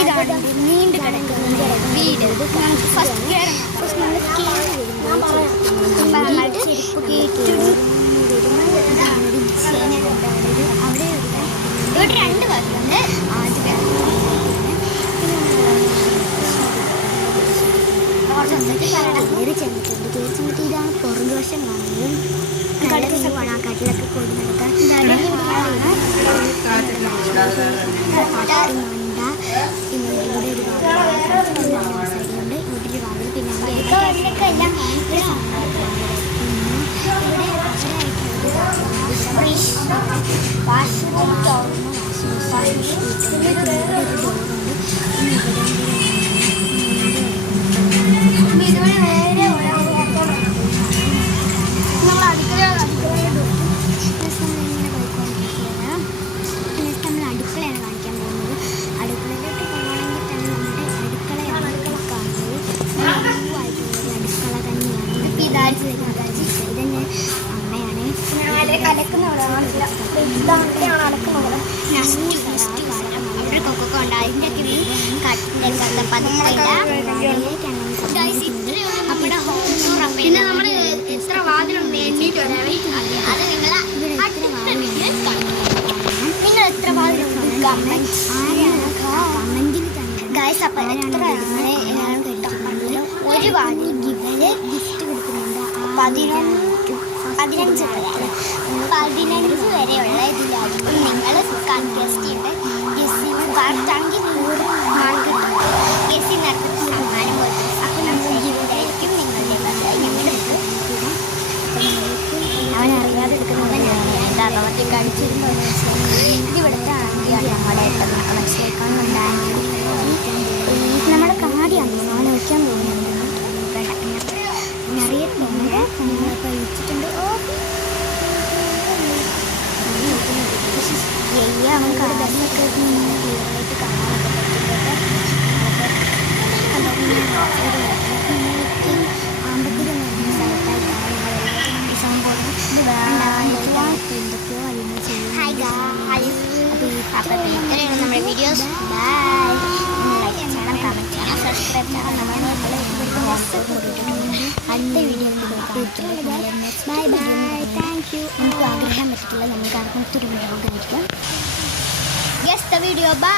ഇതാണ് നീണ്ടു കിടക്കുന്ന വീട്. ഫസ്റ്റ് ഇവിടെ രണ്ട് ഭാഗത്തുണ്ട്. കയറി ചെന്നിട്ട് ഇതാണ് പുറകുവശം കാണുന്നതും കടലാണ്. ആ കട്ടിലൊക്കെ കൊടി നടക്കാൻ മണ്ട. പിന്നെ ഇവിടെ ഒരു സൈഡിലുണ്ട്, ഇവിടെ ഒരു വാതിൽ, പിന്നെ എല്ലാം പിന്നെ നമ്മൾ എത്ര വാതിലുണ്ട് എണ്ണീട്ട് വരാവേ. അത് നിങ്ങൾ എത്ര വാതിലുണ്ട് ഗൈസ്. അപ്പം എത്ര ഒരു വാതിൽ ഗിഫ്റ്റ് കൊടുക്കുന്നുണ്ട്. 15 വരെയുള്ള ഇതിലായിരിക്കും നിങ്ങൾ കൺടെസ്റ്റ് ചെയ്യേണ്ടത്. കറക്റ്റാണെങ്കിൽ 100 മാർക്ക് ഗെസ്സി നടത്തുന്ന സമ്മാനം പോലെ. അപ്പോൾ നമ്മൾ ഇവിടെയായിരിക്കും നിങ്ങളുടെ അവൻ അറിയാതെ എടുക്കുന്നവൻ യഥാർത്ഥത്തിൽ കഴിച്ചിരുന്നു. ഇതിവിടുത്തെ ആദ്യമാണ് നമ്മളെ മനസ്സിലേക്കാണുണ്ടായത്. നമ്മുടെ കാടിയാണ് അവൻ വയ്ക്കാൻ പോകുന്നത്. അറിയത്തില്ല നമ്മളൊക്കെ കഴിച്ചിട്ടുണ്ട്. അവൻ കാടിലൊക്കെ ക്ലിയറായിട്ട് കാണാനൊക്കെ പറ്റുന്നത്. ആമ്പത്തിലൊന്നും സ്ഥലത്തായിട്ട് എന്തൊക്കെയോ കാര്യങ്ങൾ ചെയ്യും. അപ്പോൾ ഇത്രയാണ് നമ്മുടെ വീഡിയോസ്. ലൈക്ക് ചെയ്യണം, കമൻറ്റ് ചെയ്യണം, സബ്സ്ക്രൈബ് ചെയ്യണം. അടുത്ത video bye bye. Thank you. എനിക്ക് ആഗ്രഹം പറ്റില്ല നമുക്ക് അടുത്തൊരു വീഡിയോ കഴിക്കാം. Yes the video bye.